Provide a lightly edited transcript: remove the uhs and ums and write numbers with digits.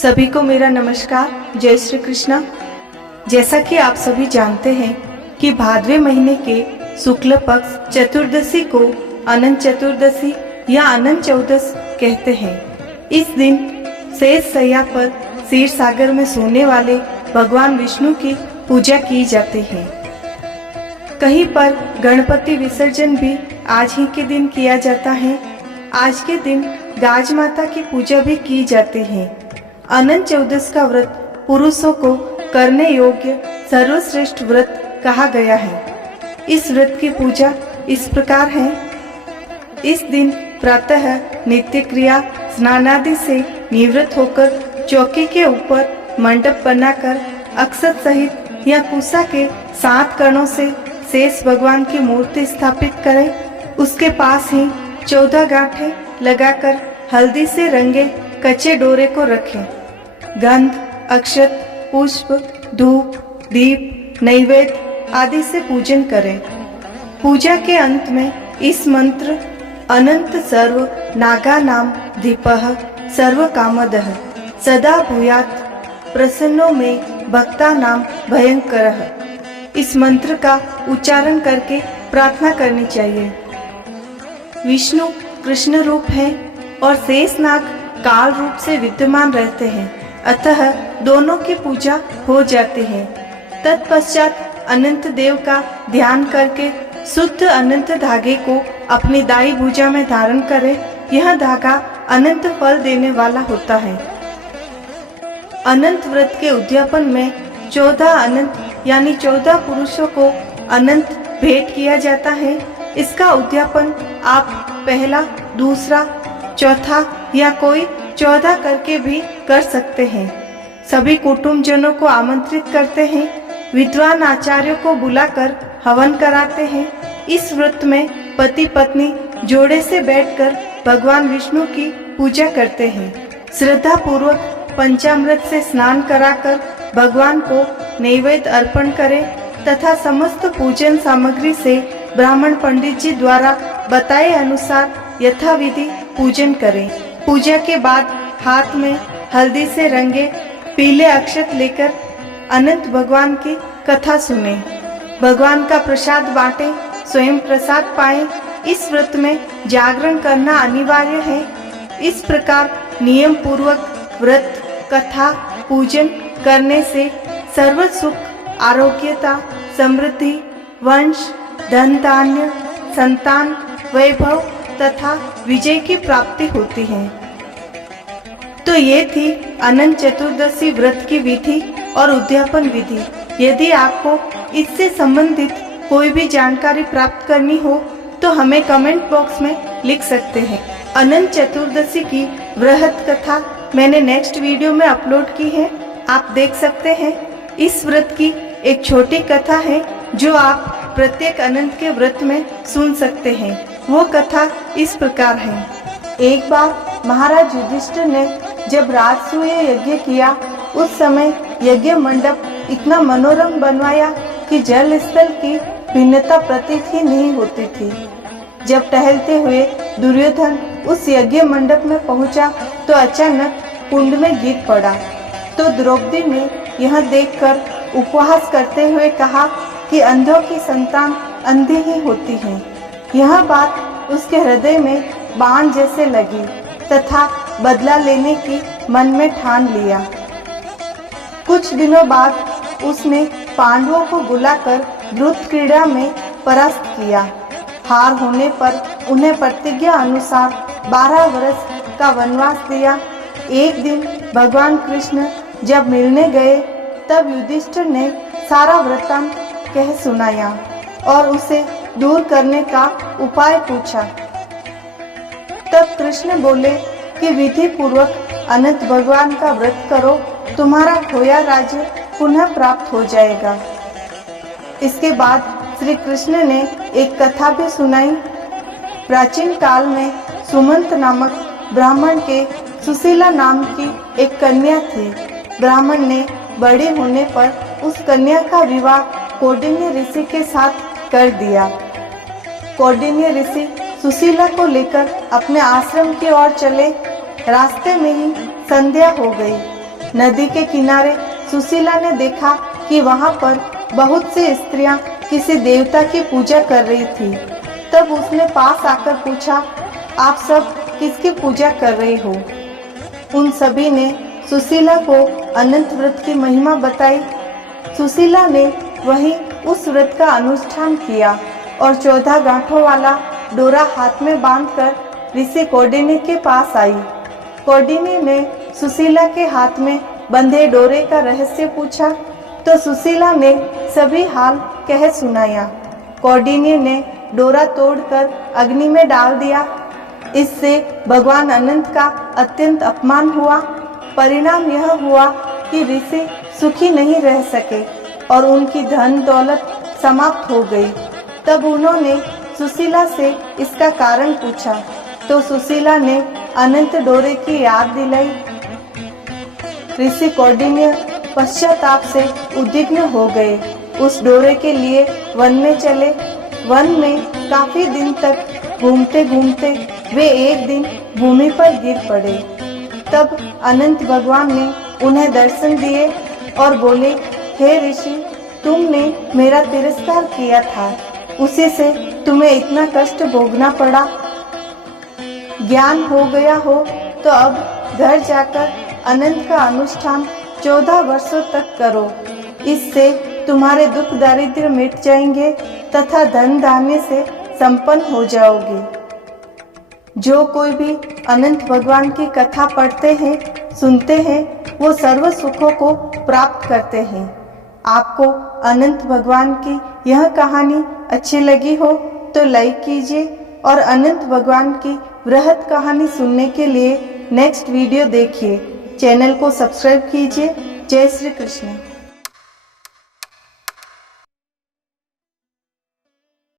सभी को मेरा नमस्कार। जय श्री कृष्णा। जैसा कि आप सभी जानते हैं कि भादवे महीने के शुक्ल पक्ष चतुर्दशी को अनंत चतुर्दशी या अनंत चौदस कहते हैं। इस दिन शेष शैया पर क्षीर सागर में सोने वाले भगवान विष्णु की पूजा की जाती है। कहीं पर गणपति विसर्जन भी आज ही के दिन किया जाता है। आज के दिन गाज माता की पूजा भी की जाती है। अनंत चौदस का व्रत पुरुषों को करने योग्य सर्वश्रेष्ठ व्रत कहा गया है। इस व्रत की पूजा इस प्रकार है। इस दिन प्रातः नित्य क्रिया स्नानादि से निवृत्त होकर चौकी के ऊपर मंडप बनाकर अक्षत सहित या कुसा के 7 कणों से शेष भगवान की मूर्ति स्थापित करें। उसके पास ही 14 गांठें लगाकर हल्दी से रंगे कच्चे डोरे को रखें। गंध, अक्षत, पुष्प, धूप, दीप, नैवेद्य आदि से पूजन करें। पूजा के अंत में इस मंत्र अनंत सर्व नागा नाम दीपः सर्व कामदः सदा भूयात् प्रसन्नो में भक्ता नाम भयंकरः, इस मंत्र का उच्चारण करके प्रार्थना करनी चाहिए। विष्णु कृष्ण रूप है और शेष नाग काल रूप से विद्यमान रहते हैं, अतः दोनों की पूजा हो जाती है। तत्पश्चात अनंत देव का ध्यान करके शुद्ध अनंत धागे को अपनी दाई भुजा में धारण करें। यह धागा अनंत फल देने वाला होता है। अनंत व्रत के उद्यापन में 14 अनंत यानी 14 पुरुषों को अनंत भेंट किया जाता है। इसका उद्यापन आप पहला, दूसरा, चौथा या कोई 14 करके भी कर सकते हैं। सभी कुटुंबजनों को आमंत्रित करते हैं। विद्वान आचार्यों को बुलाकर हवन कराते हैं। इस व्रत में पति पत्नी जोड़े से बैठकर भगवान विष्णु की पूजा करते हैं। श्रद्धा पूर्वक पंचामृत से स्नान कराकर भगवान को नैवेद्य अर्पण करें तथा समस्त पूजन सामग्री से ब्राह्मण पंडित जी द्वारा बताए अनुसार यथाविधि पूजन करें। पूजा के बाद हाथ में हल्दी से रंगे पीले अक्षत लेकर अनंत भगवान की कथा सुने। भगवान का प्रसाद बांटे, स्वयं प्रसाद पाएं। इस व्रत में जागरण करना अनिवार्य है। इस प्रकार नियम पूर्वक व्रत कथा पूजन करने से सर्व सुख, आरोग्यता, समृद्धि, वंश, धन धान्य, संतान, वैभव तथा विजय की प्राप्ति होती है। तो ये थी अनंत चतुर्दशी व्रत की विधि और उद्यापन विधि। यदि आपको इससे संबंधित कोई भी जानकारी प्राप्त करनी हो तो हमें कमेंट बॉक्स में लिख सकते हैं। अनंत चतुर्दशी की वृहत कथा मैंने नेक्स्ट वीडियो में अपलोड की है, आप देख सकते हैं। इस व्रत की एक छोटी कथा है जो आप प्रत्येक अनंत के व्रत में सुन सकते हैं। वो कथा इस प्रकार है। एक बार महाराज युधिष्ठिर ने जब राजसूय यज्ञ किया, उस समय यज्ञ मंडप इतना मनोरम बनवाया कि जल स्थल की भिन्नता प्रतीत ही नहीं होती थी। जब टहलते हुए दुर्योधन उस यज्ञ मंडप में पहुंचा तो अचानक कुंड में गिर पड़ा। तो द्रौपदी ने यह देखकर उपहास करते हुए कहा कि अंधों की संतान अंधी ही होती है। यह बात उसके हृदय में बाण जैसे लगी तथा बदला लेने की मन में ठान लिया। कुछ दिनों बाद उसने पांडवों को बुलाकर द्रुत क्रीड़ा में परास्त किया। हार होने पर उन्हें प्रतिज्ञा अनुसार 12 वर्ष का वनवास दिया। एक दिन भगवान कृष्ण जब मिलने गए तब युधिष्ठिर ने सारा वृत्तांत कह सुनाया और उसे दूर करने का उपाय पूछा। तब कृष्ण बोले कि विधि पूर्वक अनंत भगवान का व्रत करो, तुम्हारा खोया राज्य पुनः प्राप्त हो जाएगा। इसके बाद श्री कृष्ण ने एक कथा भी सुनाई। प्राचीन काल में सुमंत नामक ब्राह्मण के सुशीला नाम की एक कन्या थी। ब्राह्मण ने बड़े होने पर उस कन्या का विवाह कौंडिन्य ऋषि के साथ कर दिया। कौंडिन्य ऋषि सुशीला को लेकर अपने आश्रम की ओर चले। रास्ते में ही संध्या हो गई। नदी के किनारे सुशीला ने देखा कि वहाँ पर बहुत सी स्त्रियां किसी देवता की पूजा कर रही थी। तब उसने पास आकर पूछा, आप सब किसकी पूजा कर रहे हो? उन सभी ने सुशीला को अनंत व्रत की महिमा बताई। सुशीला ने वहीं उस व्रत का अनुष्ठान किया और 14 गांठों वाला डोरा हाथ में बांधकर ऋषि कौंडिन्य के पास आई। कौंडिन्य ने सुशीला के हाथ में बंधे डोरे का रहस्य पूछा तो सुशीला ने सभी हाल कह सुनाया। कौंडिन्य ने डोरा तोड़कर अग्नि में डाल दिया। इससे भगवान अनंत का अत्यंत अपमान हुआ। परिणाम यह हुआ कि ऋषि सुखी नहीं रह सके और उनकी धन दौलत समाप्त हो गई। तब उन्होंने सुशीला से इसका कारण पूछा तो सुशीला ने अनंत डोरे की याद दिलाई। ऋषि कौंडिन्य पश्चाताप से उद्विग्न हो गए। उस डोरे के लिए वन में चले। वन में काफी दिन तक घूमते घूमते वे एक दिन भूमि पर गिर पड़े। तब अनंत भगवान ने उन्हें दर्शन दिए और बोले, हे ऋषि, तुमने मेरा तिरस्कार किया था, उसी से तुम्हें इतना कष्ट भोगना पड़ा। ज्ञान हो गया हो तो अब घर जाकर अनंत का अनुष्ठान 14 वर्षों तक करो। इससे तुम्हारे दुख दारिद्र्य मिट जाएंगे तथा धन धान्य से संपन्न हो जाओगे। जो कोई भी अनंत भगवान की कथा पढ़ते हैं, सुनते हैं, वो सर्व सुखों को प्राप्त करते हैं। आपको अनंत भगवान की यह कहानी अच्छी लगी हो तो लाइक कीजिए और अनंत भगवान की वृहत कहानी सुनने के लिए नेक्स्ट वीडियो देखिए। चैनल को सब्सक्राइब कीजिए। जय श्री कृष्ण।